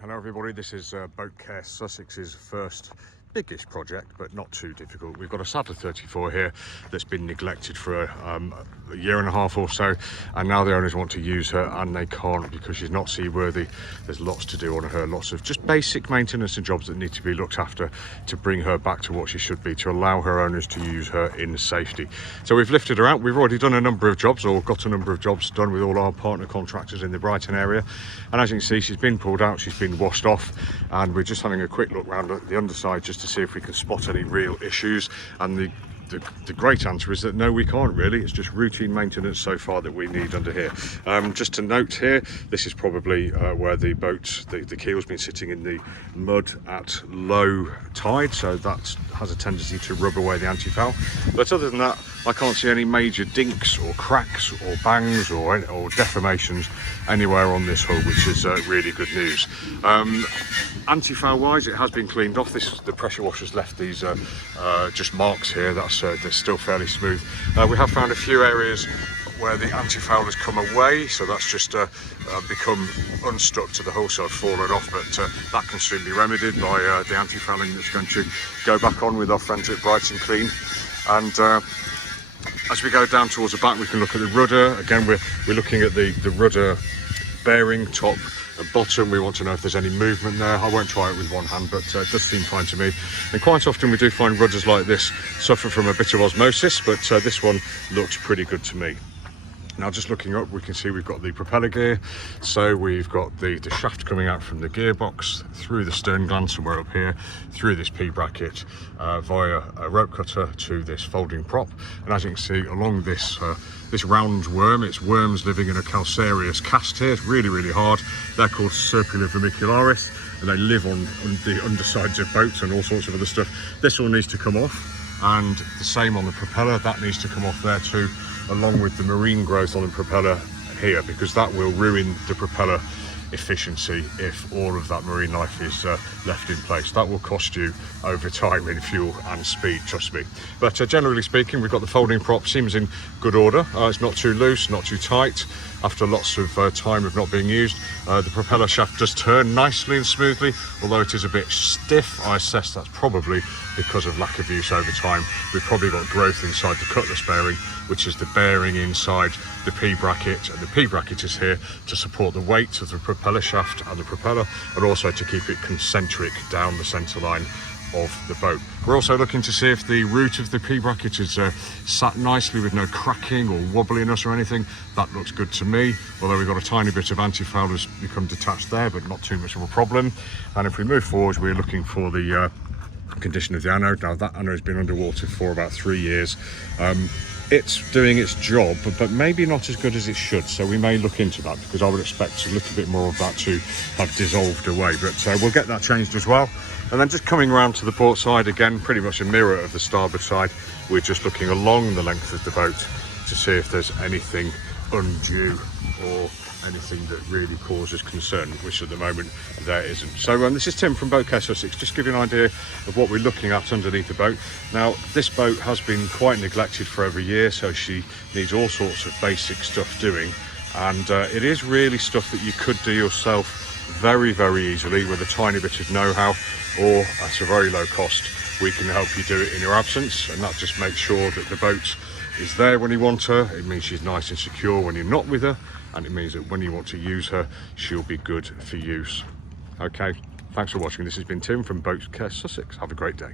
Hello everybody, this is Boatcare Sussex's first biggish project, but not too difficult. We've got a Sadler 34 here that's been neglected for a year and a half or so, and now the owners want to use her and they can't because she's not seaworthy. There's lots to do on her, lots of just basic maintenance and jobs that need to be looked after to bring her back to what she should be, to allow her owners to use her in safety. So we've lifted her out. We've already done a number of jobs, or got a number of jobs done with all our partner contractors in the Brighton area, and as you can see, she's been pulled out, she's been washed off, and we're just having a quick look around at the underside just to see if we can spot any real issues. And the great answer is that no, we can't really. It's just routine maintenance so far that we need under here. Just to note here, this is probably where the boat, the keel's been sitting in the mud at low tide, so that has a tendency to rub away the anti-foul. But other than that, I can't see any major dinks or cracks or bangs or deformations anywhere on this hull, which is really good news. Anti-foul wise, it has been cleaned off. The pressure washer's left these just marks here. They're still fairly smooth. We have found a few areas where the anti-foul has come away, so that's just become unstuck to the hull, so fallen off, but that can soon be remedied by the anti-fouling that's going to go back on with our friends at Brighton Clean. And as we go down towards the back, we can look at the rudder. Again, we're looking at the rudder bearing, top and bottom. We want to know if there's any movement there. I won't try it with one hand, but it does seem fine to me. And quite often we do find rudders like this suffer from a bit of osmosis, but this one looks pretty good to me. Now, just looking up, we can see we've got the propeller gear, so we've got the shaft coming out from the gearbox through the stern gland somewhere up here, through this P-bracket, via a rope cutter to this folding prop. And as you can see, along this this round worm, it's worms living in a calcareous cast here. It's really, really hard. They're called Serpula vermicularis, and they live on the undersides of boats and all sorts of other stuff. This one needs to come off, and the same on the propeller. That needs to come off there too, along with the marine growth on the propeller here, because that will ruin the propeller efficiency if all of that marine life is left in place. That will cost you over time in fuel and speed, trust me. But generally speaking, we've got the folding prop, seems in good order. It's not too loose, not too tight. After lots of time of not being used, the propeller shaft does turn nicely and smoothly, although it is a bit stiff. I assess that's probably because of lack of use over time. We've probably got growth inside the cutlass bearing, which is the bearing inside the P-bracket, and the P-bracket is here to support the weight of the propeller shaft and the propeller, and also to keep it concentric down the centre line of the boat. We're also looking to see if the root of the P-bracket is sat nicely with no cracking or wobbliness or anything. That looks good to me, although we've got a tiny bit of anti-foul has become detached there, but not too much of a problem. And if we move forward, we're looking for the condition of the anode. Now, that anode has been underwater for about 3 years. It's doing its job, but maybe not as good as it should, so we may look into that, because I would expect a little bit more of that to have dissolved away, but we'll get that changed as well. And then just coming around to the port side, again, pretty much a mirror of the starboard side. We're just looking along the length of the boat to see if there's anything undue or anything that really causes concern, which at the moment there isn't. So this is Tim from Boatcare Sussex, just give you an idea of what we're looking at underneath the boat. Now, this boat has been quite neglected for over a year, so she needs all sorts of basic stuff doing, and it is really stuff that you could do yourself very, very easily with a tiny bit of know-how, or at a very low cost. We can help you do it in your absence, and that just makes sure that the boat is there when you want her. It means she's nice and secure when you're not with her, and it means that when you want to use her, she'll be good for use. Okay, thanks for watching. This has been Tim from Boatcare Sussex. Have a great day.